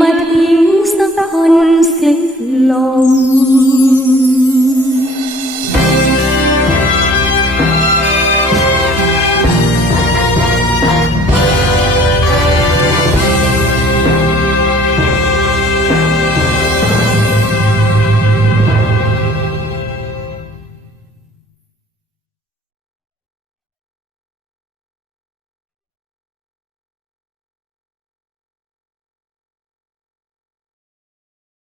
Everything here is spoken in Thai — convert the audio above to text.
มาทิ้งสักคนสิ้ลม